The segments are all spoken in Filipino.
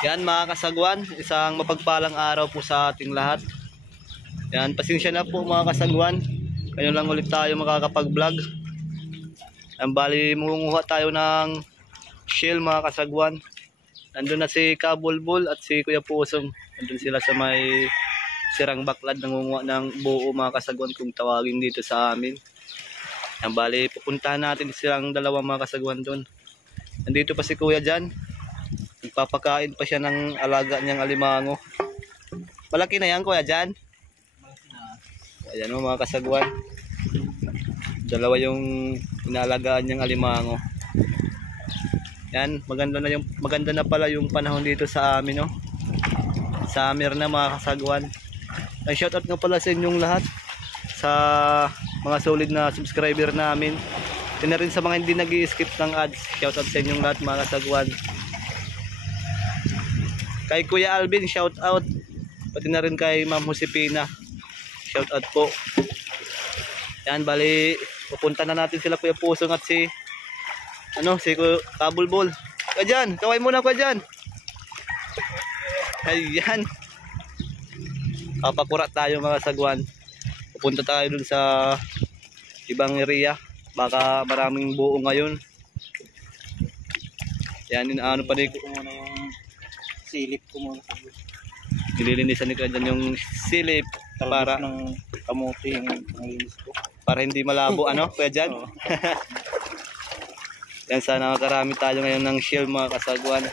Yan mga kasagwan, isang mapagpalang araw po sa ating lahat. Yan, pasensya na po mga kasagwan. Ngayon lang ulit tayo makakapag-vlog. Yan, bali munguha tayo ng shell mga kasagwan. Nandun na si Kabulbul at si Kuya Pusong. Nandun sila sa may sirang baklad, nangunguha ng buo mga kasagwan kung tawagin dito sa amin. Yan, bali pupuntahan natin silang dalawa mga kasagwan doon. Nandito pa si Kuya dyan. Nagpapakain pa siya ng alaga niyang alimango. Malaki na yan Kuya dyan. Ayan o mga kasagwan. Dalawa yung inaalagaan niyang alimango. Yan, maganda na pala yung panahon dito sa amin, no. Summer na mga kasagwan. Ay, shoutout nga pala sa inyong lahat, sa mga solid na subscriber namin. Yun na rin sa mga hindi nag-i-skip ng ads. Shoutout sa inyong lahat mga kasagwan. Kay Kuya Alvin, shoutout. Pati na rin kay Ma'am Josepina, shoutout po. Yan, bali pupunta na natin sila Kuya Pusong at si Kuya Kabulbul. Kuya dyan, kaway muna Kuya dyan. Ayan, kapakura tayo mga sagwan. Pupunta tayo dun sa ibang area, baka maraming buo ngayon. Yan, ano pa rin silip ko muna. Nililinisan ni Kuya dyan yung silip para ng kamuti yung linis ko. Para hindi malabo Kuya dyan. Oo. Yan, sana makarami tayo ngayon ng shell mga kasagwan.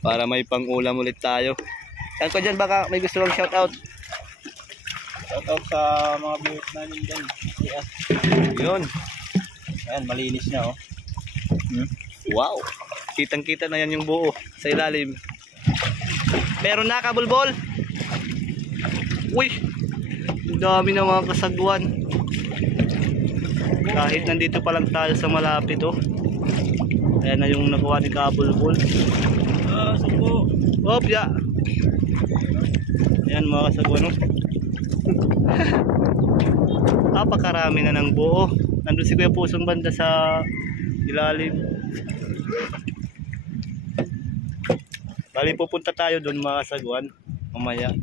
Para may pang-ulam ulit tayo. Yan Kuya dyan, baka may gusto kang shoutout. Shoutout sa mga viewers namin dyan. Yes. Yun. Ayan, malinis na oh. Wow. Kitang kita na yan yung buo sa ilalim. Meron na Kabulbol. Uy, ang dami na mga kasagwan. Kahit nandito pa lang tayo sa malapit oh. Ayan na yung nakuha ni Kabulbol. Suko. Hop ya. Ayan mga kasagwan oh. Napakarami na ng buo. Nandun si Kuya Pusong banda sa ilalim. Bali pupunta tayo doon mga kasagwan mamaya.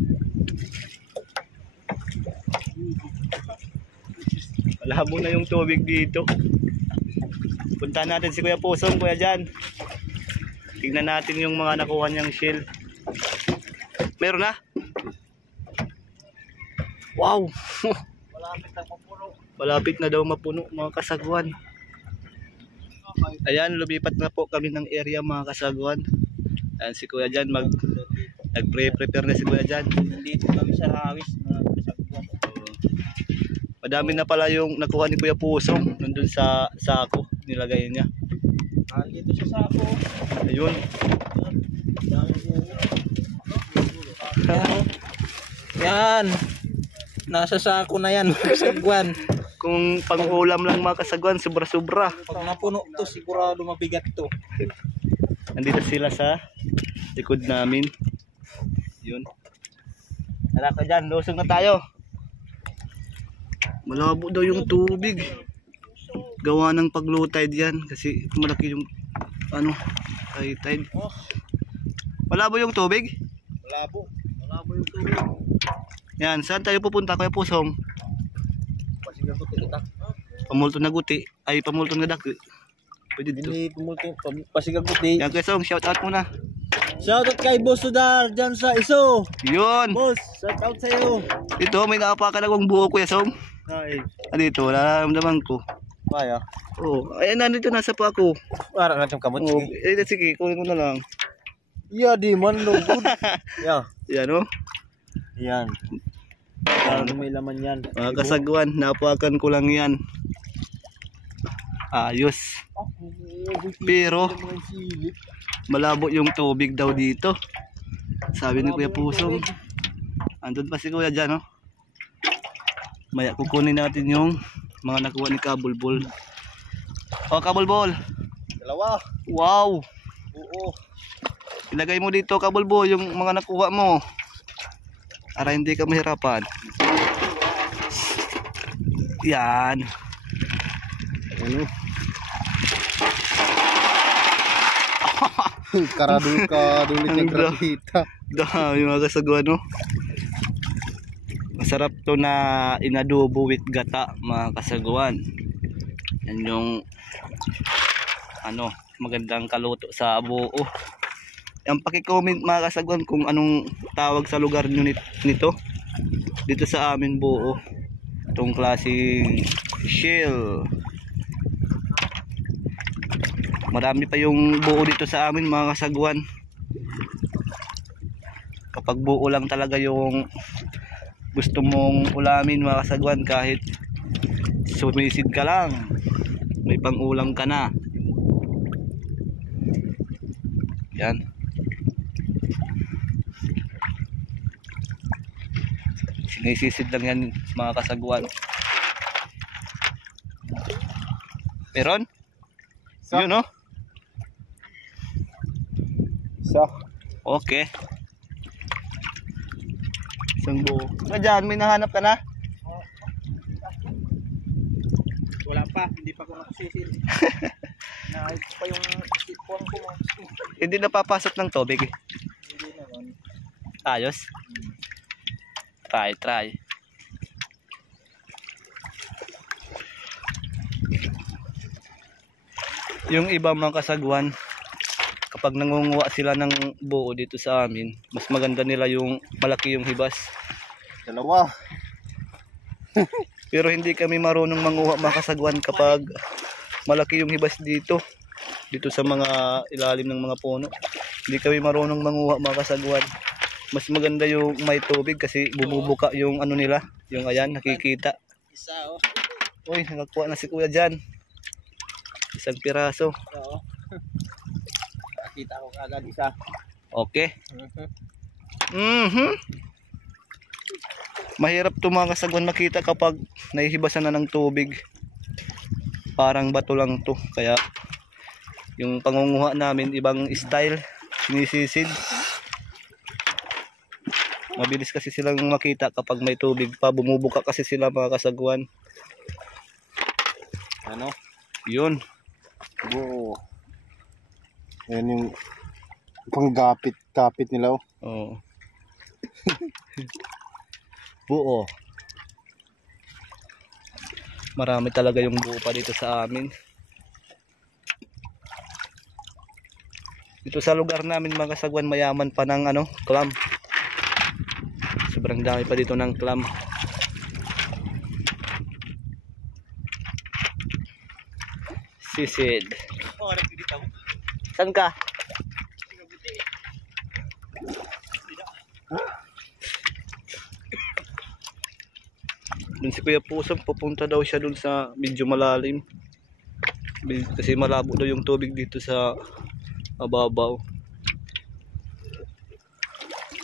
Malabo na yung tubig dito. Puntahan natin si Kuya Pusong, Kuya dyan. Tignan natin yung mga nakuha niyang shell. Meron na? Wow. Malapit na mapuno. Malapit na daw mapuno mga kasagwan. Ayan, lumipat na po kami ng area mga kasagwan. Ayan si Kuya dyan, nag-prepare na si Kuya dyan. Nandito kami sa hawis. Madami na pala yung nakuha ni Kuya Pusong. Nandun sa sako, nilagay niya. Dito sa sako. Ayun. Yan. Nasa sako na yan mga kasagwan. Kung pang-ulam lang mga kasagwan, sobra-sobra. Pag napuno to, sigurado mabigat to. Nandito sila sa likod namin. Yun. Tara ka dyan, lusog na tayo. Malabo daw yung tubig. Gawa ng paglutide yan. Kasi malaki yung high tide. Malabo yung tubig? Malabo yung tubig. Yan, saan tayo pupunta Kuya Pusong? Pasigaguti kita. Pamulton na guti. Ay, pamulton na daki. Pwede dito. Hindi pumulto. Pasigaguti. Yan Kuya Song, shout out muna. Shoutout kay Boss Sudar dyan sa Iso. Yun. Boss, shoutout sa iyo. Dito, may nakapakan akong buo Kuya Song. Ay, Dito, nararamdaman ko. kaya. Oo. Ayan, nandito nasa pa ako. Para natin kamot. Oo. Sige, kunin ko na lang. Yeah, di man no good. Yeah. Yan o. Yan. Para may laman yan. Mga kasagwan, napakan ko lang yan. Ayos. Pero, malabo yung tubig daw dito. Sabi ni Kuya Pusong. Andun pa si Kuya dyan, no? Maya, kukunin natin yung mga nakuha ni Kabulbul. O, Kabulbul. Dalawa. Wow. Oo. Ilagay mo dito, Kabulbul, yung mga nakuha mo. Para hindi ka mahirapan. Yan. Ano? Karadul-kadulit yung Ang grafita. Dami mga kasagwan, no? Masarap to na inadobo with gata, mga kasagwan. Yan yung ano, magandang kaluto sa buo. Ang paki-comment mga kasagwan kung anong tawag sa lugar nyo nito. Dito sa amin buo. Itong klaseng shell. Marami pa yung buo dito sa amin mga kasagwan. Kapag buo lang talaga yung gusto mong ulamin mga kasagwan, kahit sumisid ka lang, may pang-ulam ka na. Yan. Sinisisid lang yan mga kasagwan. Meron? Yun, no? Okay. Isang buo. Dyan, may nahanap ka na? Wala pa, hindi pa ko nakasisid. Nakait pa yung sitpon ko. Hindi napapasok ng tubig. Hindi naman. Ayos. Try. Yung iba mga kasagwan, kapag nangunguha sila ng buo dito sa amin, mas maganda nila yung malaki yung hibas. Dalawa. Pero hindi kami marunong manguha mga kasagwan kapag malaki yung hibas dito. Dito sa mga ilalim ng mga puno. Hindi kami marunong manguha mga kasagwan. Mas maganda yung may tubig kasi bumubuka yung ano nila. Yung ayan, nakikita. Isa oh. Uy, nakakuha na si kuya dyan. Isang piraso. Oo. Nakita ko kagad isa. Okay. Mahirap to mga kasagwan makita kapag nahihibasan na ng tubig. Parang bato lang to. Kaya yung pangunguha namin ibang style. Sinisisid. Mabilis kasi silang makita kapag may tubig pa. Bumubuka kasi sila mga kasagwan. Ano? Yun. Buo. Yan yung panggapit-kapit nila. Oo. Buo. Marami talaga yung buo pa dito sa amin. Dito sa lugar namin mga kasagwan, mayaman pa ng ano, clam. Sobrang dami pa dito ng clam. Sisid. Oh, nagpidit ako. Saan ka? Dun si Kuya Pusong, pupunta daw siya dun sa medyo malalim. Kasi malabo daw yung tubig dito sa mababaw.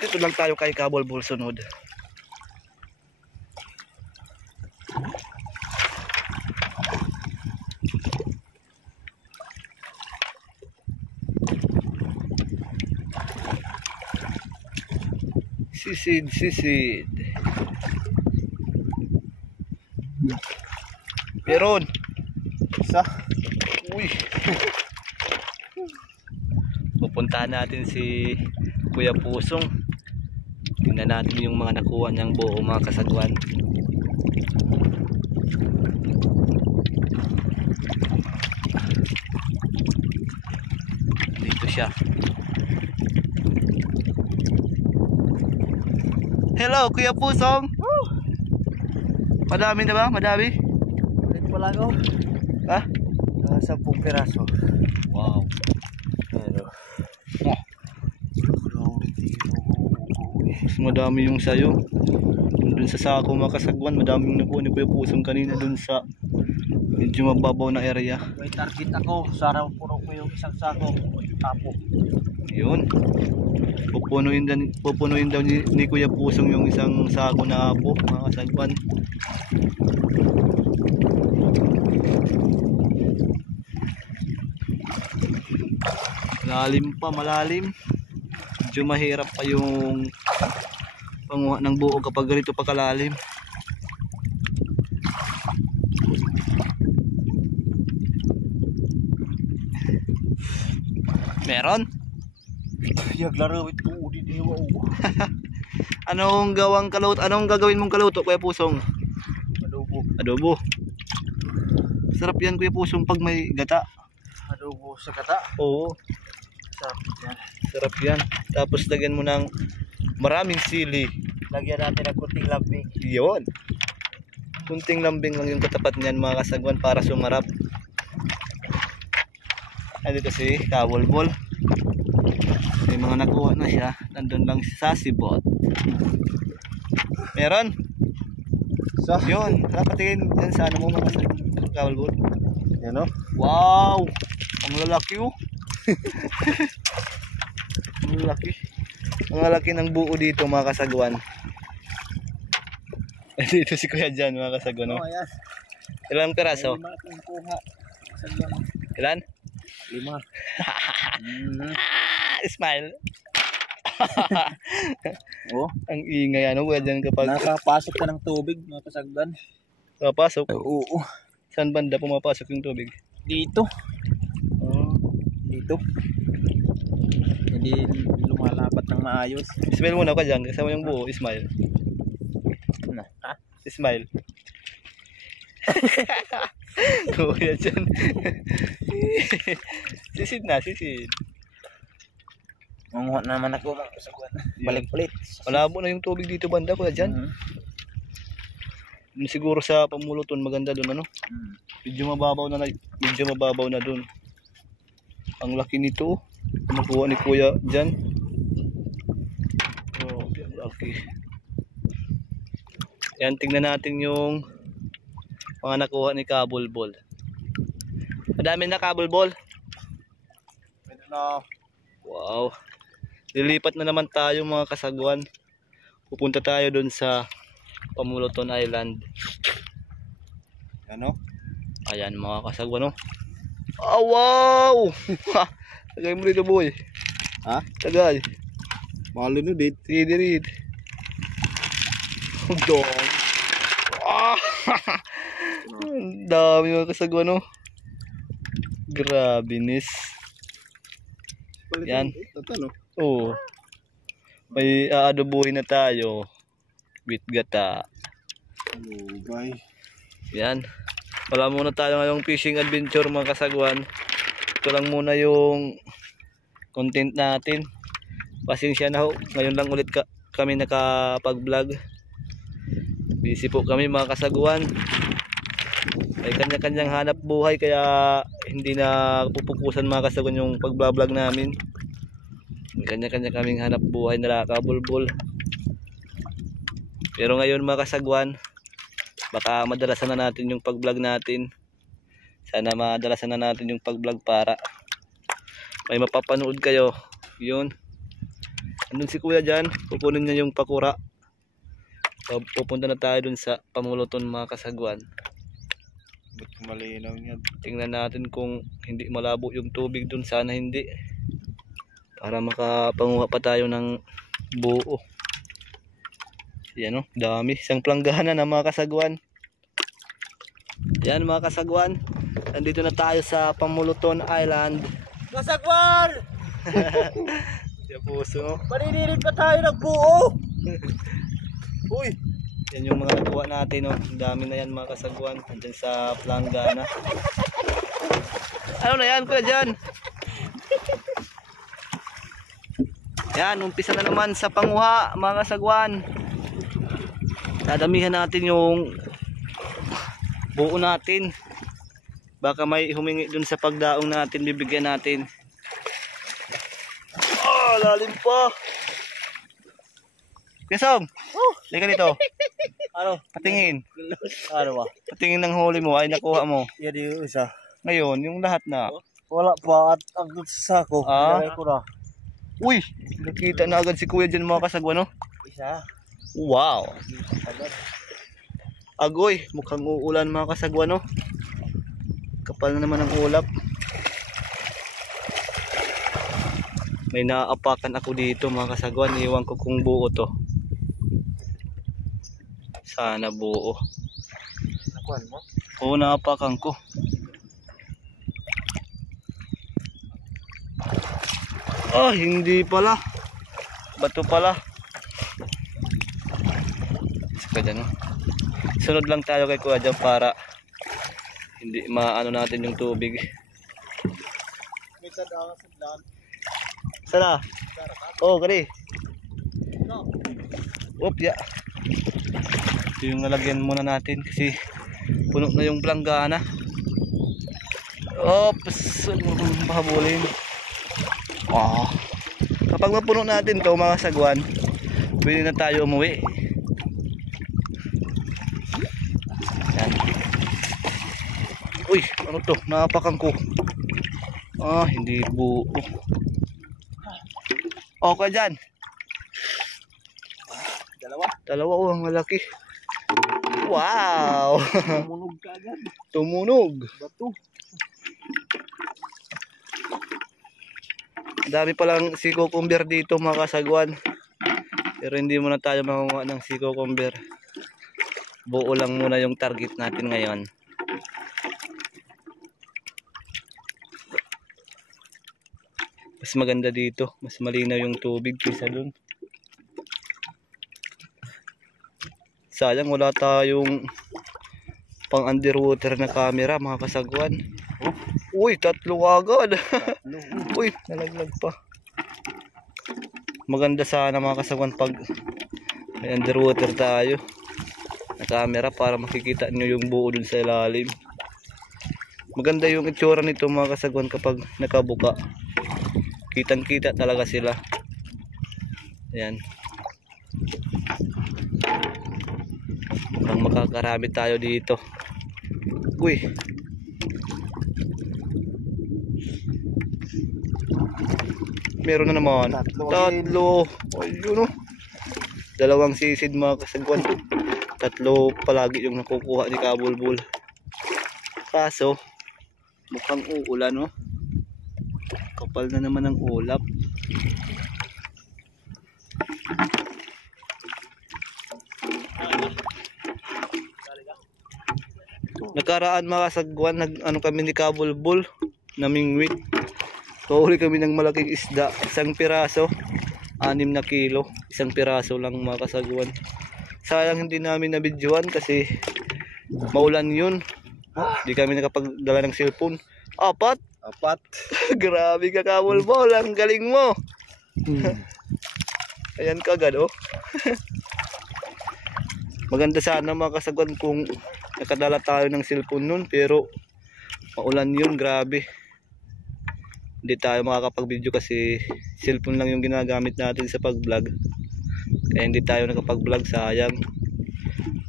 Dito lang tayo kay Kabolbol sunod. Sisid. Meron. Isa. Uy. Pupuntahan natin si Kuya Pusong. Tingnan natin yung mga nakuha niyang buo mga kasagwan. Dito siya. Hello Kuya Pusong. Madami na ba? Madami? Ulit pala ako. Ha? 10 piraso. Wow. Pero Mas madami yung sayo. Dun sa sako mga kasagwan, madaming nakuha ni Kuya Pusong kanina dun sa medyo mababaw na area. may target ako. Saraw puro ko yung isang sako. Tapo. Yun. Pupunuin daw ni Kuya Pusong yung isang sako na apo mga kasagwan. Malalim. Medyo mahirap pa yung panguha ng buo kapag ganito pa kalalim. Meron? Yaglaro ito udi diwa. Anong gagawin mong kaluto, Kuya Pusong? Adobo. Adobo. Sarap yan, Kuya Pusong, pag may gata. Adobo sa kata. Oo, Sarap yan. sarap yan. Tapos lagyan mo ng maraming sili. Lagyan natin ng kunting lambing. Yun. Kunting lambing lang yung katapat niyan, mga kasagwan, para sumarap. Andito si Kabulbol. May mga nakuha na siya. Nandun lang sa sibot. Meron? Sa? Yun. Patingin yan sa ano mo, mga kasagwan. Kabulbol. Yan o. Wow! Ang lalaki oh. Ang lalaki. Ang lalaki ng buo dito, mga kasagwan. Dito si Kuya Jan, mga kasagwan. Oh. Ayan. Ilang piraso? 5 akong kuha. Ilan? 5. Smile. Oh, Ang ingay ano, Kuya Jan, kapag nakapasok ka ng tubig, mga kasagdan. papasok. Oo. Saan banda pumapasok yung tubig? Dito. Oh. Dito. Hindi lumalapat ng maayos. Smile muna ka dyan, kasama yung buo. Smile. Na. Ha? Smile. Kuya Jan. Sisid na, sisid. Manguha naman ako, mga kasagdan. Balik ulit. Malabo na yung tubig dito banda, Kuya Jan. Dun siguro sa Pamuluton, maganda dun ano. Medyo mababaw na dun. Ang laki nito. Nakuha ni Kuya Jan. Oh, ang laki. Yan, tingnan natin yung mga nakuha ni Kabulbol. Madami na Kabulbol. Pwede na. Wow. Lilipat na naman tayo, mga kasagwan. Pupunta tayo dun sa Pamuluton Island. Ano? Ayan, mga kasagwan, no? Oh, wow! Tagay mo rito, boy. Ha? Tagay. Malo na dito. Sige, read. Dong. Ah! Ang dami, mga kasagwan, no? Grabe, nis. Yan. Tatalo. Oo. May aadobuhin na tayo. With gata. Oh, bye. Yan. Wala muna tayo ngayong fishing adventure, mga kasagwan. Ito lang muna yung content natin. Pasensya na ho. Ngayon lang ulit kami nakapag-vlog. Busy po kami, mga kasagwan. May kanya-kanyang hanap buhay, kaya hindi na pupukusan, mga kasagwan, yung pag-vlog namin. May kanya-kanya kaming hanap buhay na Kabulbol. Pero ngayon, mga kasagwan, baka madalasan na natin yung pag-vlog natin. Sana madalasan na natin yung pag-vlog para may mapapanood kayo. Yun. Andun si Kuya dyan. Kukunin niya yung pakura. So, pupunta na tayo dun sa Pamuluton, mga kasagwan. Ba't malinaw niya? Tingnan natin kung hindi malabo yung tubig dun. Sana hindi. Para makapanguha pa tayo ng buo. Yan o, dami. Isang planggana na, mga kasagwan. Yan, mga kasagwan. Nandito na tayo sa Pamuluton Island. Kasagwan! Siya puso. Paninirid pa tayo ng buo! Uy! Yan yung mga nakuha natin. Oh. Ang dami na yan, mga kasagwan. Nandyan sa planggana. Ano na yan, Kuya Jan? Yan, umpisa na naman sa panguha, mga kasagwan. Dadamihan natin yung buo natin. Baka may humingi dun sa pagdaong natin, bibigyan natin. Oh, lalim pa. Kesong, lika dito. Ano? Patingin. Ano ba? Patingin ng huli mo ay nakuha mo. Yan yung isa. Ngayon, yung lahat na. Wala pa at ang sa sako. Ah? Nilagay ko na. Uy, nakita na agad si Kuya dyan, mga kasagwan, no? Isa. Wow. Agoy, mukhang uulan, mga kasagwan, no? Kapal na naman ang ulap. May naaapakan ako dito, mga kasagwan. Iwan ko kung buo to. Sana buo. Nakuhan mo? Oo, naapakan ko. Oh, hindi pala. Bato pala. Saka dyan, oh. Sunod lang tayo kay Kuya dyan para hindi maano natin yung tubig. May tadawa sa daan. Sana? Oh, gani. Oop, ya. Ito yung nalagyan muna natin kasi puno na yung planggana. Oops, pahabulin. Oh. Kapag mapuno natin to mga sagwan, pwede na tayo umuwi. Yan. Uy, ano to? Napakan ko. Ah, hindi buo. Okay dyan. Dalawa, oh, ang malaki. Wow. Tumunog ka agad. Tumunog. Bato. Dami palang sea cucumber dito mga kasagwan. Pero hindi muna tayo makuha ng sea cucumber. Buo lang muna yung target natin ngayon. Mas maganda dito. Mas malinaw yung tubig kaysa dun. Sayang wala tayong pang underwater na camera mga kasagwan. Uy, tatlo agad. Uy, nalaglag pa. Maganda sana mga kasagwan pag may underwater tayo na camera para makikita nyo yung buo dun sa ilalim. Maganda yung itsura nito mga kasagwan kapag nakabuka. Kitang kita talaga sila. Ayan. Mukhang makakarami tayo dito. Uy. Meron na naman. Tatlo. Ayun, oh. Dalawang sisid mga kasagwan. Tatlo palagi yung nakukuha ni Kabulbul. Kaso mukhang uulan, no? Kapal na naman ang ulap. Nakaraan mga kasagwan, ano kami ni Kabulbul, namingwit. Kahuli kami ng malaking isda, isang piraso, 6 na kilo, isang piraso lang mga kasagwan. Sayang hindi namin nabidyohan kasi maulan yun. Hindi kami nakapagdala ng cellphone. 4? Grabe ka Kabulbul, ang galing mo. Ayan kagad, oh. Maganda sana mga kasagwan kung nakadala tayo ng cellphone nun, pero maulan yun, grabe. Hindi tayo makakapag-video kasi cellphone lang yung ginagamit natin sa pag-vlog. Kaya hindi tayo nakapag-vlog, sayang.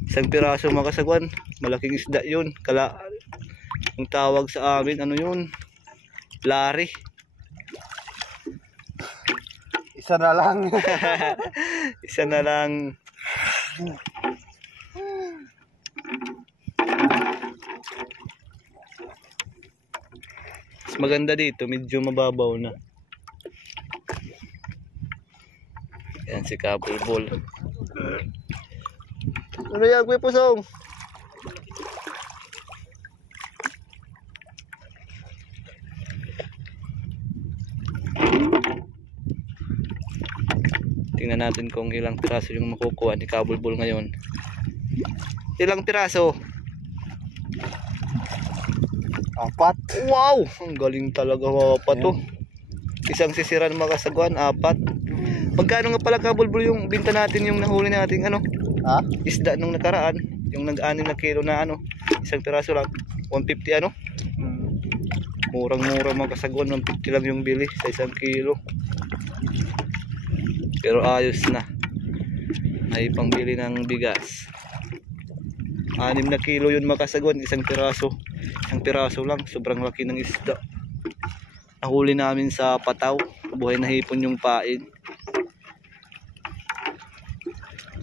Isang piraso mga kasagwan, malaking isda yun. Ang tawag sa amin, ano yun? Lari. Isa na lang. Isa na lang. Mas maganda dito, medyo mababaw na. Yan si Kabulbul. Ano yan, Kuya Pusong? Tingnan natin kung ilang piraso yung makukuha ni Kabulbul ngayon. Ilang piraso? 4. Wow! Ang galing talaga mga to. Isang sisiran mga kasagwan, 4. Magkano nga pala Kabulbul yung binta natin, yung nahuli natin ano? Ha? Isda nung nakaraan, yung nag-6 na kilo na ano, isang piraso lang, 150 ano? Murang-mura mga kasagwan, 150 lang yung bili sa isang kilo. Pero ayos na. Ay pangbili ng bigas. 6 na kilo yun mga kasagwan, isang piraso. Isang piraso lang, sobrang laki ng isda. Nahuli namin sa Pataw, buhay na hipon yung pain.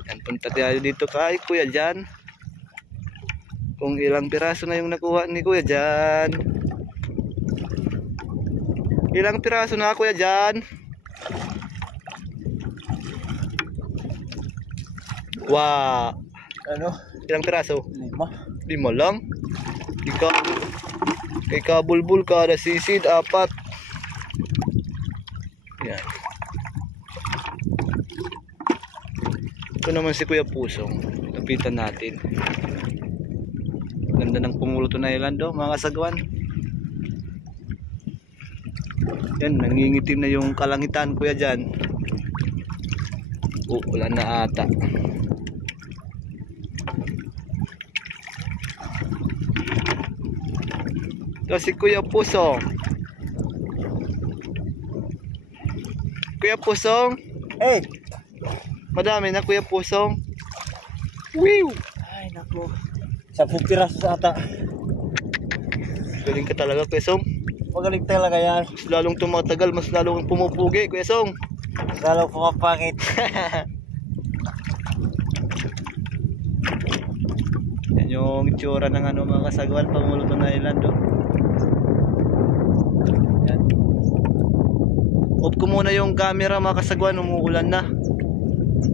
Yan, punta tayo dito kay Kuya Jan. Kung ilang piraso na yung nakuha ni Kuya Jan. Ilang piraso na Kuya Jan? Wow. Ano? Ilang piraso? 5. 5 lang. Kay Kabulbul kada sisid 4. Yan. Ito naman si Kuya Pusong. Lapitan natin. Ganda ng Pumuluton Island mga kasagwan. Yan, nangingitim na yung kalangitan kuya dyan. Ulan na ata. Ito si Kuya Pusong. Kuya Pusong. Hey! Madami na Kuya Pusong. Whew! Ay, naku. 10 piraso sa ata. Galing ka talaga Kuya Song. Magaling talaga yan. Mas lalong tumatagal, mas lalong pumupugi Kuya Song. Lalo pumapangit. Yan yung itsura ng mga kasagwan Pumuluton Island Yan. Off ko muna yung camera mga kasagwan, umuulan na.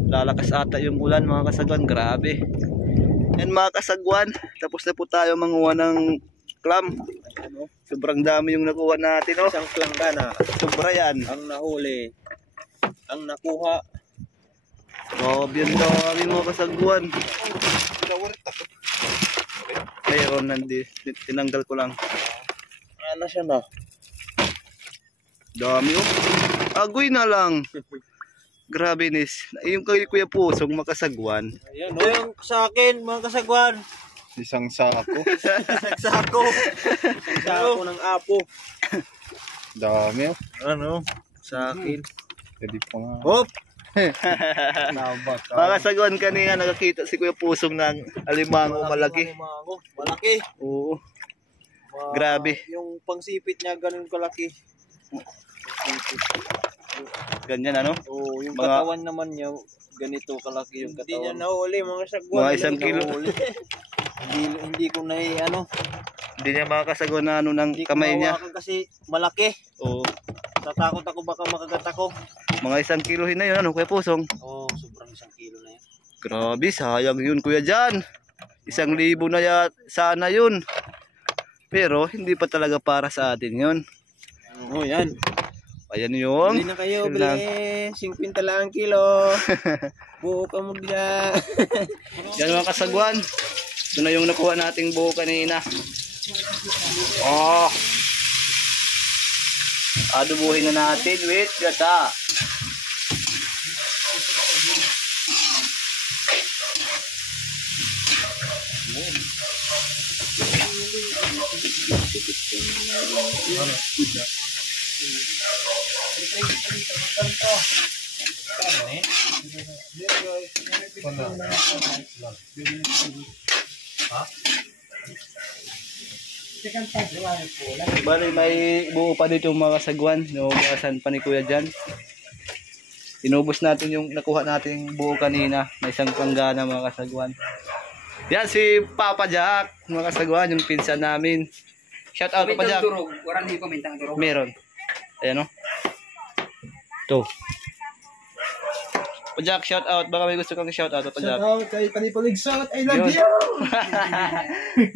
Lalakas ata yung ulan mga kasagwan, grabe. Yan mga kasagwan, tapos na po tayo manguha ng clam. Sobrang dami yung nakuha natin Isang planggana. Sobra yan. Ang nahuli. Ang nakuha. Grabe yung dami mga kasagwan. Mayroon tinanggal ko lang. Ano siya na? Dami agoy na lang. Grabe nis. Yung kay Kuya Pusong makasagwan. Ayan o. Yung sa akin mga kasagwan. Isang sako. Nagsako. Nagsako ng apo. Dami. Ano? Sa akin. Pwede pa nga. Hop! Nabat. Makasagwan kanina nakakita si Kuya Pusong ng alimango malaki. Malaki. Oo. Grabe. Yung pangsipit niya ganun kalaki. Ganyan Oo, yung Mga- katawan naman niya ganito kalaki yung katawan. Hindi niya nahuli mga sagwan. Mga 1 kilo. hindi ko na Hindi niya makakasagwan na ng hindi ko kamay niya. mahawakan kasi malaki. Oo. Tatakot ako baka makagat ako. Mga 1 kilohin na yun Kuya Pusong. Oo, sobrang 1 kilo na yan. Grabe, sayang yun kuya dyan. 1,000 na sana yun. Pero hindi pa talaga para sa atin yun. Oo, yan. Ayan yung Bili na kayo, silang- bili. 50 lang ang kilo. Buo ka mo dyan. Yan mga kasagwan. Ito na yung nakuha nating buo kanina. Oh. Adubuhin na natin with gata. Bali may buo pa dito mga kasagwan. Nugasan pa ni kuya dyan. Inubos natin yung nakuha nating buo kanina. May 1 planggana mga kasagwan. Yan si Papa Jack mga kasagwan, yung pinsan namin. Shout out Papa Jack. Orang di komentar durog. Meron. Ayan o. Ito. Papa Jack, shout out. Baka may gusto kang shout out Papa Jack. out kay Panipaligsot. I love Yun. you.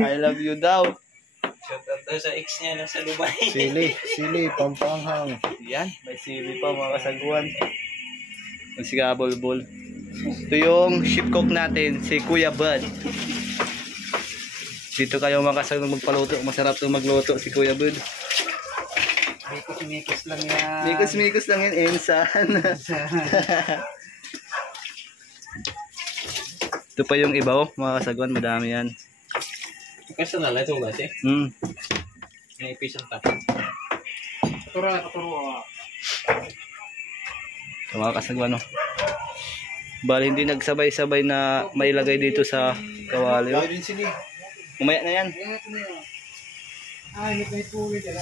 I love you daw. Shout out daw sa ex niya na sa Dubai. Sili, pampanghang. Yan, may sili pa mga kasagwan. Ang siga bulbul. Ito yung ship cook natin, si Kuya Bud. Dito kayo mga kasagwan magpaluto. Masarap itong magluto si Kuya Bud. Mikos lang yan. Mikos-mikos lang yun, insan. Ito pa yung iba mga kasagwan, madami yan. Kasi nalala ito kasi. May pisang tapos. Katuro. Ito mga kasagwan Bali hindi nagsabay-sabay na mailagay dito sa kawali. din sili. Umaya na yan.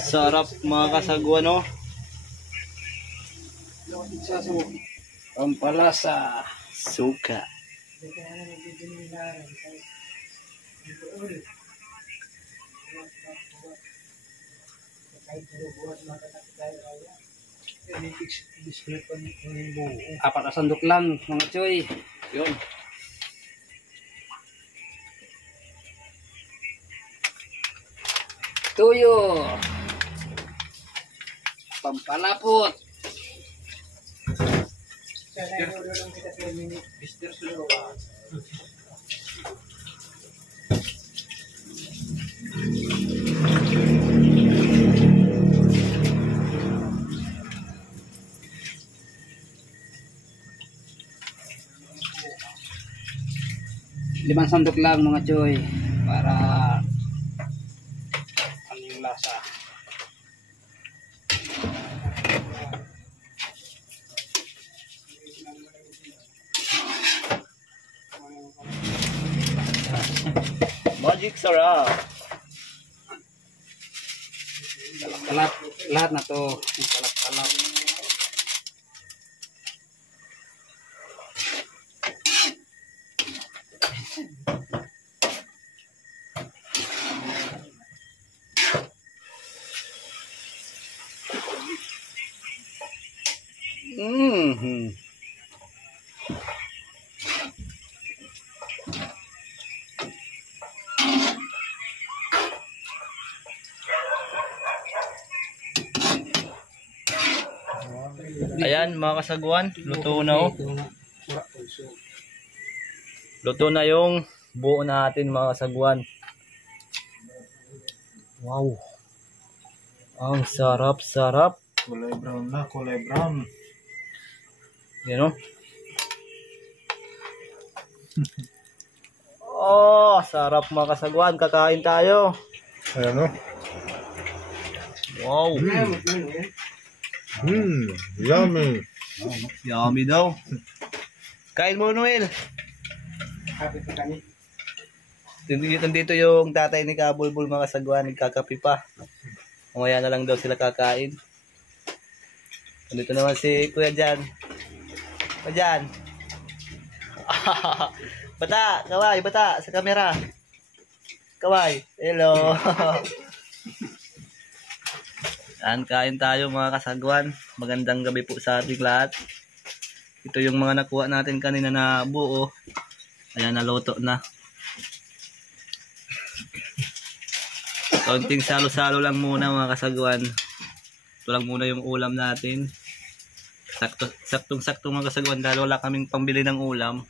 Sarap mga kasagwan Pampalasa. Suka. Apat na sandok lang, mga choy. Yun. Tuyo. Pampalapot. Mr. Suluwa. Limang sandok lang mga choy para ano yung lasa. Magic sarap. Kalap, lahat na to. Kalap. Mm. Ayan mga kasagwan, luto na oh. Luto na yung buo natin mga kasagwan. Wow. Ang sarap. Kulay brown na, kulay brown. Yan oh. Oh, sarap mga kasagwan. Kakain tayo. Ayan o. Wow. Yummy. Yummy daw. Kain mo, Noel. Happy pa kami. Dito yung tatay ni Kabulbul mga kasagwan. Nagkakapi pa. Umaya na lang daw sila kakain. Dito naman si Kuya Jan. Kuya Jan. Bata, kaway, bata, sa kamera. Kaway, hello. Yan, kain tayo mga kasagwan. Magandang gabi po sa ating lahat. Ito yung mga nakuha natin kanina na buo. Ayan, naluto na. Kaunting salo-salo lang muna mga kasagwan. Ito lang muna yung ulam natin. Saktong-saktong mga kasagwan dahil wala kaming pambili ng ulam.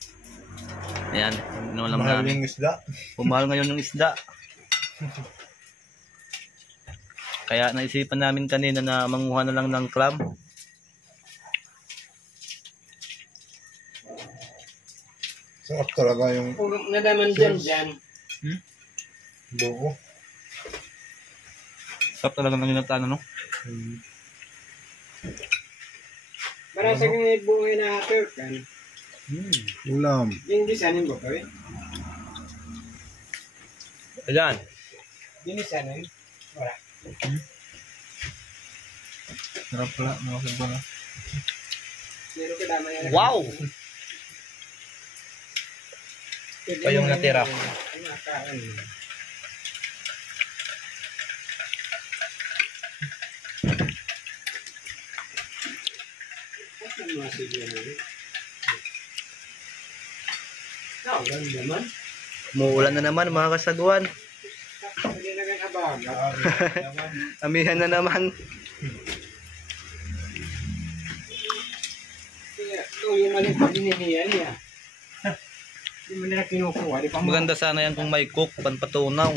Ayan, inulam Mahal namin. yung isda. Pumahal ngayon ng isda. Kaya naisipan namin kanina na manguha na lang ng clam. Sarap talaga yung Nadaman dyan. buo. Sarap talaga ng ginatano, no? Para sa kong buhay na kan. Ulam. Yung gisanin mo kawin. Ayan. Ginisanin. Wala. Sarap pala mga kasagwan. Pero kadama yan. Wow! Pa yung natira. Umuulan na naman mga kasagwan. Hindi na kang abang. Amihan na naman. Yung mali pa dininiyan niya. Hindi mo nila kinukuha. Di pa mo. Maganda sana yan kung may cook, panpatunaw.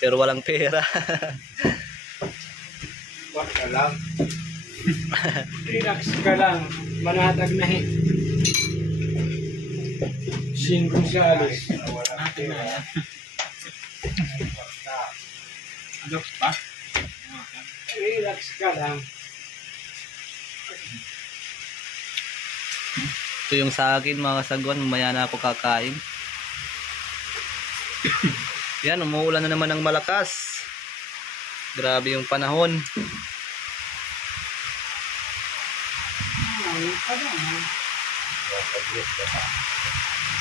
Pero walang pera. Wag ka lang. Relax ka lang. Manatag na hit. Singkong siya alis. Natin na yan. Adok pa? Relax ka lang. Ito yung sa akin mga kasagwan, mamaya na ako kakain. Yan, umuulan na naman ng malakas. Grabe yung panahon.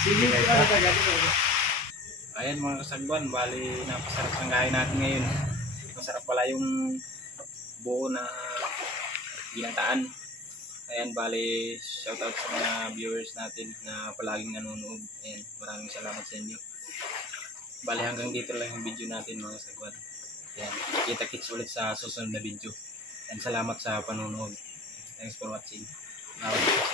Sige, Ayan mga kasagwan, bali napasarap ang kain natin ngayon. Masarap pala yung buo na ginataan. Ayan, bali shoutout sa mga viewers natin na palaging nanonood. Ayan, maraming salamat sa inyo. Bali hanggang dito lang yung video natin mga kasagwan. Ayan, kita-kits ulit sa susunod na video. And salamat sa panonood. Thanks for watching. Bye.